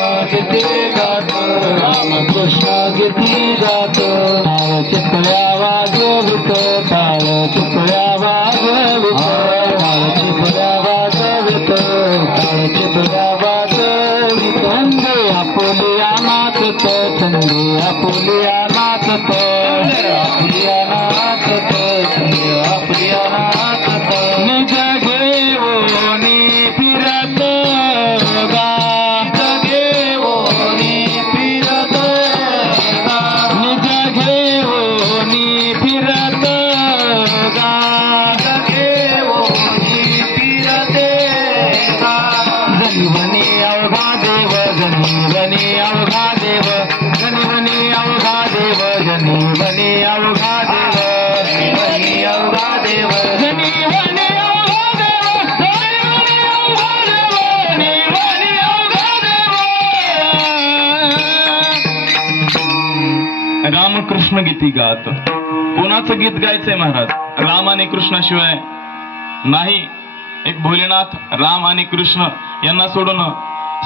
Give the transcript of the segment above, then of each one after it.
घेतली जात. रामकृष्ण घेतली जात चितळ्या कृष्ण गीती गात. कोणाचं गीत गायचंय महाराज राम आणि कृष्णाशिवाय नाही. एक भोलेनाथ राम आणि कृष्ण यांना सोडून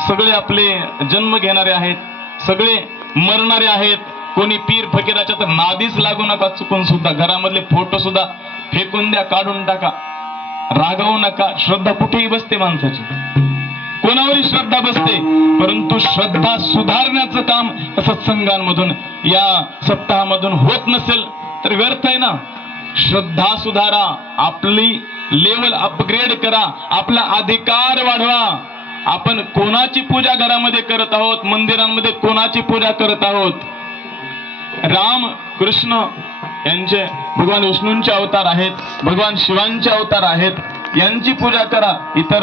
सगळे आपले जन्म घेणारे आहेत सगळे मरणारे आहेत. कोणी पीर फकीराच्या तर नादीच लागू नका चुकून सुद्धा घरामधले फोटो सुद्धा फेकून द्या काढून टाका. रागवू नका श्रद्धा कुठेही बसते माणसाची. कोणावरही श्रद्धा बसते. परंतु श्रद्धा सुधारण्याचं काम सत्संगांमधून या सप्ताहामधून होत नसेल तर व्यर्थ आहे ना? श्रद्धा सुधारा आपली लेवल अपग्रेड करा आपला अधिकार वाढवा. आपण कोणाची पूजा घरामध्ये करत आहोत मंदिरांमध्ये कोणाची पूजा करत आहोत? राम कृष्ण यांचे भगवान विष्णूंचे अवतार आहेत भगवान शिवांचे अवतार आहेत यांची पूजा करा. इतर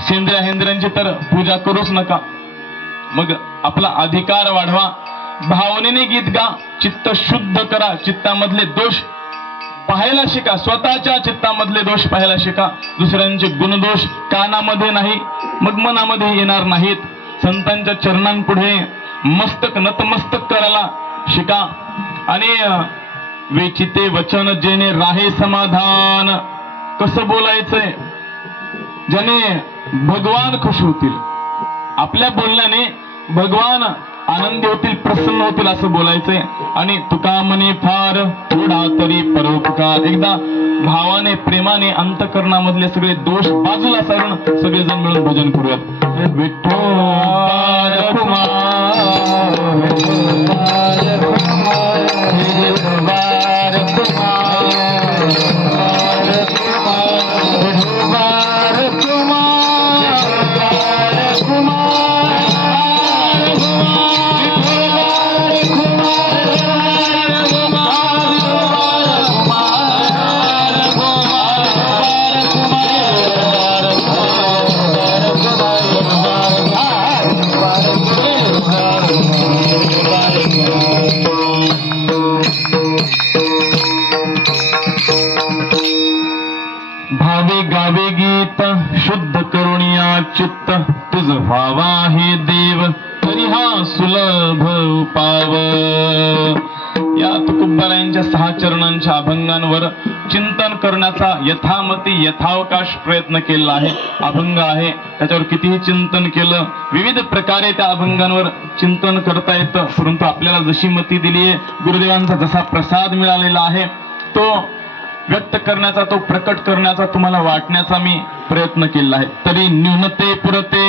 सेंद्रिय हेंद्रांची तर पूजा करूच नका. मग आपला अधिकार वाढवा. भावनेने गीत गा चित्त शुद्ध करा चित्तामधले दोष पाहायला शिका. स्वतःच्या चित्तामधले दोष पाहायला शिका. दुसऱ्यांचे गुणदोष कानामध्ये नाही मग मनामध्ये येणार नाहीत. संतांच्या चरणांपुढे मस्तक नतमस्तक करायला शिका. आणि वेचिते वचन जेणे राहे समाधान. कसं बोलायचंय? ज्याने भगवान खुश होतील. आपल्या बोलण्याने भगवान आनंदी होतील प्रसन्न होतील असं बोलायचंय. आणि तुका म्हणे फार थोडा तरी परोपकार. एकदा भावाने प्रेमाने अंतकरणामधले सगळे दोष बाजूला सारून सगळेजण मिळून भजन करूयात. विठ्ठल गावे गीत शुद्ध करुणिया चित्त तुझ व्हावा हे देव तरी हा सुलभ पाव या तुकुंबरायांच्या सहा चरणांच्या अभंगांवर चिंतन करण्याचा यथामती यथावकाश प्रयत्न केलेला आहे अभंग आहे. त्याच्यावर कितीही चिंतन केलं विविध प्रकारे त्या अभंगांवर चिंतन करता येतं. परंतु आपल्याला जशी मती दिली आहे गुरुदेवांचा जसा प्रसाद मिळालेला आहे तो व्यक्त करण्याचा तो प्रकट करण्याचा तुम्हाला वाटण्याचा मी प्रयत्न केला आहे. तरी न्यूनते पुरते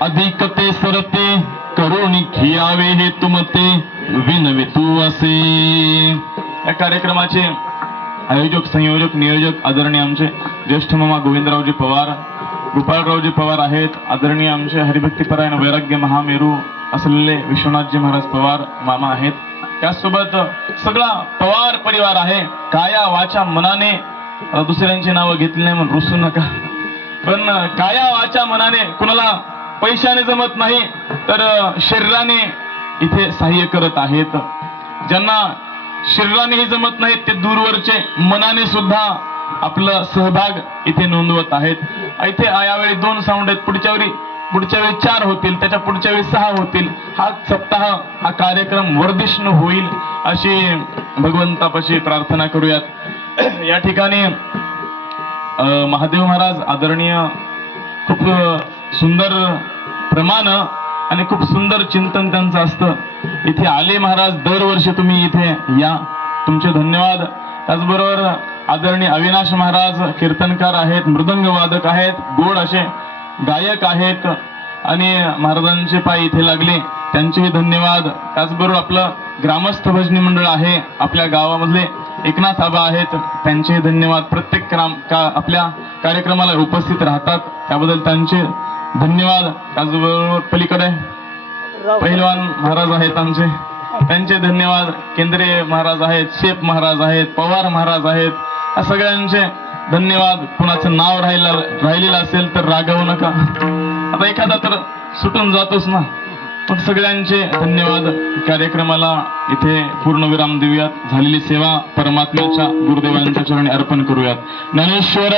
अधिकते सरते करुणी खियावे हे तुमते विनवे तू असे. या कार्यक्रमाचे आयोजक संयोजक नियोजक आदरणीय आमचे ज्येष्ठ मामा गोविंदरावजी पवार गोपाळरावजी पवार आहेत. आदरणीय आमचे हरिभक्तीपरायण वैराग्य महामेरू असलेले विश्वनाथजी महाराज पवार मामा आहेत. त्यासोबत सगळा पवार परिवार आहे. काया वाचा मनाने. दुसऱ्यांची नावं घेतली नाही म्हणून रुसू नका. पण काया वाचा मनाने कुणाला पैशाने जमत नाही तर शरीराने इथे सहाय्य करत आहेत. ज्यांना शरीरानेही जमत नाहीत ते दूरवरचे मनाने सुद्धा आपलं सहभाग इथे नोंदवत आहेत. इथे यावेळी दोन साऊंड आहेत. पुढच्या वेळी पुढच्या वेळी चार होतील त्याच्या पुढच्या वेळी सहा होतील. हा सप्ताह हा कार्यक्रम वर्धिष्णू होईल अशी भगवंतापाशी प्रार्थना करूयात. या ठिकाणी महादेव महाराज आदरणीय खूप सुंदर प्रमाण आणि खूप सुंदर चिंतन त्यांचं असतं. इथे आले महाराज दरवर्षी तुम्ही इथे या. तुमचे धन्यवाद. त्याचबरोबर आदरणीय अविनाश महाराज कीर्तनकार आहेत मृदंग वादक आहेत गोड असे गायक आहेत आणि महाराजांचे पाय इथे लागले. त्यांचेही धन्यवाद. त्याचबरोबर आपलं ग्रामस्थ भजनी मंडळ आहे आपल्या गावामधले. एकनाथ आबा आहेत. त्यांचेही धन्यवाद. प्रत्येक ग्राम का आपल्या कार्यक्रमाला उपस्थित राहतात. त्याबद्दल त्यांचे धन्यवाद. त्याचबरोबर पलीकडे पहिलवान महाराज आहेत आमचे. त्यांचे धन्यवाद. केंद्रीय महाराज आहेत. शेप महाराज आहेत. पवार महाराज आहेत. या सगळ्यांचे धन्यवाद कुणाचं नाव राहिला राहिलेलं असेल तर रागावू नका आता एखादा तर सुटून जातोच ना पण सगळ्यांचे धन्यवाद कार्यक्रमाला इथे पूर्णविराम देऊयात झालेली सेवा परमात्म्याच्या गुरुदेवांच्या चरणी अर्पण करूयात ज्ञानेश्वर